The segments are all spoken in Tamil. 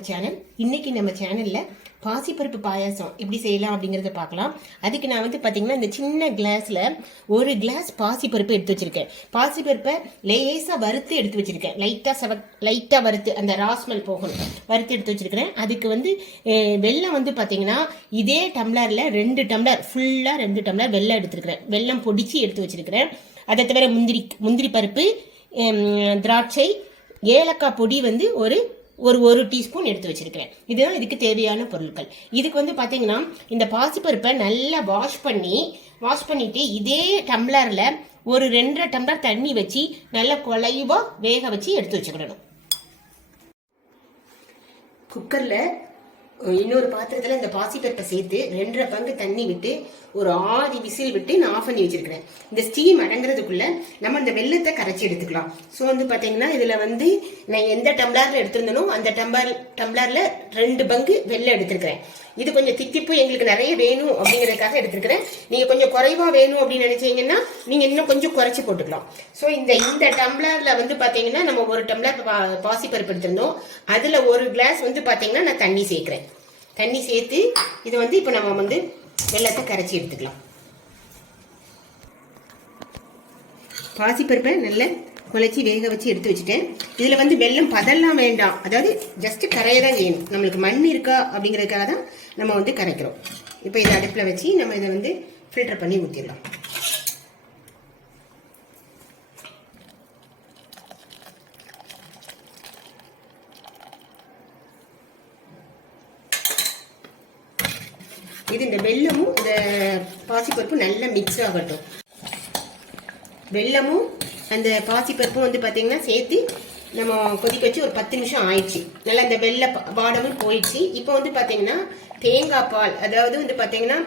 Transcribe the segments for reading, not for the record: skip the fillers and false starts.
Our channel. இன்னைக்கு நம்ம சேனல்ல பாசிப்பருப்பு பாயாசம் எப்படி செய்யலாம் அப்படிங்கறத பார்க்கலாம். அதுக்கு நான் பாத்தீங்கன்னா இந்த சின்ன கிளாஸ்ல ஒரு கிளாஸ் பாசிப்பருப்பு எடுத்து வச்சிருக்கேன். பாசிப்பருப்பை லேசா வறுத்து எடுத்து வச்சிருக்கேன். லைட்டா வறுத்து அந்த ராஸ்மெல் போகணும் வறுத்து எடுத்து வச்சிருக்கிறேன். அதுக்கு வெல்லம் பாத்தீங்கன்னா இதே டம்ளர்ல 2 டம்ளர் ஃபுல்லா 2 டம்ளர் வெல்லம் எடுத்துருக்கிறேன். வெல்லம் பொடிச்சு எடுத்து வச்சிருக்கிறேன். அதை தவிர முந்திரி பருப்பு, திராட்சை, ஏலக்காய் பொடி ஒரு டீஸ்பூன் எடுத்து வச்சிருக்கிறேன். இதுதான் இதுக்கு தேவையான பொருட்கள். இதுக்கு பாத்தீங்கன்னா இந்த பாசிப்பருப்பை நல்லா வாஷ் பண்ணிட்டு இதே டம்ளர்ல ஒரு 2.5 டம்ளர் தண்ணி வச்சு நல்லா குழைவா வேக வச்சு எடுத்து வச்சுக்கிடணும். குக்கர்ல இன்னொரு பாத்திரத்துல இந்த பாசிப்பருப்பை சேர்த்து 2.5 பங்கு தண்ணி விட்டு ஒரு 6 விசில் விட்டு நான் ஆஃப் பண்ணி வச்சிருக்கிறேன். இந்த ஸ்டீம் அடங்குறதுக்குள்ள நம்ம இந்த வெள்ளத்தை கரைச்சி எடுத்துக்கலாம். ஸோ பாத்தீங்கன்னா இதுல நான் எந்த டம்ளர்ல எடுத்திருந்தனோ அந்த டம்ளர்ல 2 பங்கு வெள்ளம் எடுத்திருக்கிறேன். இது கொஞ்சம் தித்திப்பு எங்களுக்கு நிறைய வேணும் அப்படிங்கறதுக்காக எடுத்திருக்கிறேன். நீங்க கொஞ்சம் குறைவா வேணும் அப்படின்னு நினைச்சீங்கன்னா நீங்க இன்னும் கொஞ்சம் குறைச்சி போட்டுக்கலாம். ஸோ இந்த டம்ளர்ல பாத்தீங்கன்னா நம்ம ஒரு டம்ளர் பாசிப்பருப்பு எடுத்திருந்தோம். அதுல ஒரு கிளாஸ் பாத்தீங்கன்னா நான் தண்ணி சேர்க்கிறேன். தண்ணி சேர்த்து இது இப்ப நம்ம வெள்ளத்தை கரைச்சி எடுத்துக்கலாம். பாசிப்பருப்பை நல்ல குழைச்சி வேக வச்சு எடுத்து வச்சுட்டேன். இதுல வெல்லம் பதெல்லாம் வேண்டாம், அதாவது ஜஸ்ட் கரையதான் வேணும். நம்மளுக்கு மண் இருக்கா அப்படிங்கறதுக்காக தான் நம்ம கரைக்கிறோம். இப்போ இதை அடுப்புல வச்சு நம்ம இதை ஃபில்டர் பண்ணி ஊற்றிடலாம். இது இந்த வெல்லமும் இந்த பாசிப்பருப்பும் நல்லா மிக்ஸ் ஆகட்டும். வெல்லமும் அந்த பாசிப்பருப்பும் பாத்தீங்கன்னா சேர்த்து நம்ம கொதிக்க வச்சு ஒரு 10 நிமிஷம் ஆயிடுச்சு. நல்லா இந்த வெள்ளை வாடமும் போயிடுச்சு. இப்போ பாத்தீங்கன்னா தேங்காய் பால், அதாவது பாத்தீங்கன்னா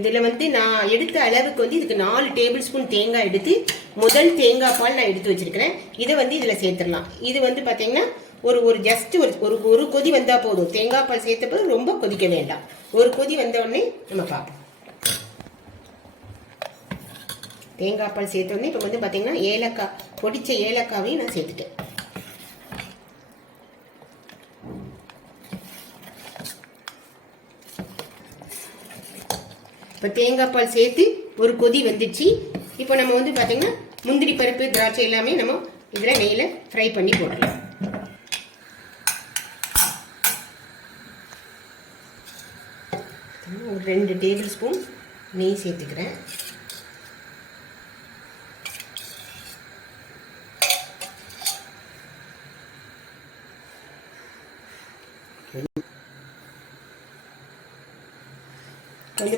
இதுல நான் எடுத்த அளவுக்கு இதுக்கு 4 டேபிள் ஸ்பூன் தேங்காய் எடுத்து முதல் தேங்காய் பால் நான் எடுத்து வச்சிருக்கிறேன். இதை இதுல சேர்த்துடலாம். இது பாத்தீங்கன்னா ஒரு ஜஸ்ட் ஒரு கொதி வந்தா போதும். தேங்காய் பால் சேர்த்த போது ரொம்ப கொதிக்க வேண்டாம். ஒரு கொதி வந்த உடனே நம்ம பார்ப்போம். தேங்காய் பால் சேர்த்த உடனே இப்போ பாத்தீங்கன்னா ஏலக்காய், பொடிச்ச ஏலக்காவையும் நான் சேர்த்துட்டேன். இப்போ தேங்காய் பால் சேர்த்து ஒரு கொதி வந்துச்சு. இப்போ நம்ம பாத்தீங்கன்னா முந்திரி பருப்பு, திராட்சை எல்லாமே நம்ம இதுல நெய்ல ஃப்ரை பண்ணி போடலாம். ஒரு 2 டேபிள் ஸ்பூன் நெய் சேர்த்துக்கிறேன்.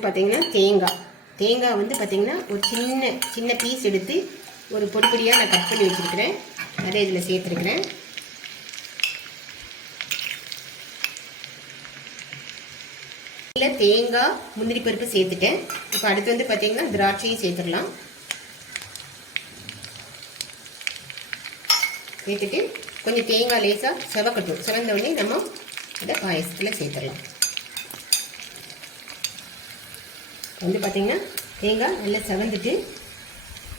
பாத்தீங்கன்னா தேங்காய் பாத்தீங்கன்னா ஒரு சின்ன பீஸ் எடுத்து ஒரு பொடியா நான் கட் பண்ணி வச்சிருக்கிறேன். அதை இதுல சேர்த்துருக்கிறேன். தேங்காய், முந்திரி பருப்பு சேர்த்துட்டேன். இப்போ அடுத்து பாத்தீங்கன்னா திராட்சையும் சேர்த்துடலாம். சேர்த்துட்டு கொஞ்சம் தேங்காய் லேசா செவக்கட்டும். செவந்த உடனே நம்ம இந்த பாயசத்துல சேர்த்துடலாம். பாத்தீங்கன்னா தேங்காய் நல்லா செவந்துட்டு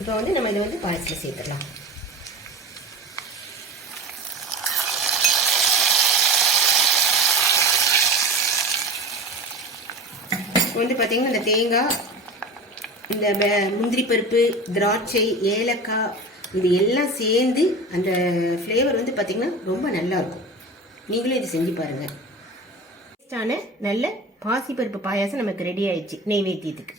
இப்போ நம்ம இதை பாயசத்துல சேர்த்துடலாம். பாத்தீங்கன்னா இந்த தேங்காய், இந்த முந்திரி பருப்பு, திராட்சை, ஏலக்காய் இது எல்லாம் சேர்ந்து அந்த ஃப்ளேவர் பாத்தீங்கன்னா ரொம்ப நல்லா இருக்கும். நீங்களும் இது செஞ்சு பாருங்க. டேஸ்டான நல்ல பாசிப்பருப்பு பாயாசம் நமக்கு ரெடி ஆயிடுச்சு நெய்வேத்தியத்துக்கு.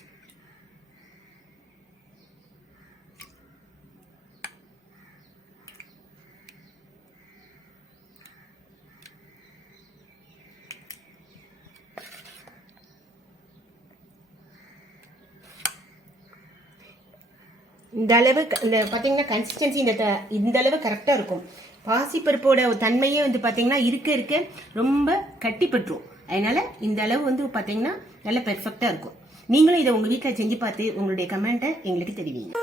இந்த அளவு பாத்தீங்கன்னா கன்சிஸ்டன்சி இந்த அளவு கரெக்டா இருக்கும். பாசிப்பருப்போட தன்மையே பாத்தீங்கன்னா இருக்க ரொம்ப கட்டிப்பட்டுரும். அதனால இந்த அளவு பாத்தீங்கன்னா நல்ல பெர்ஃபெக்டா இருக்கும். நீங்களும் இதை உங்க வீட்டில் செஞ்சு பார்த்து உங்களுடைய கமெண்ட்டை எங்களுக்கு தெரிவிங்க.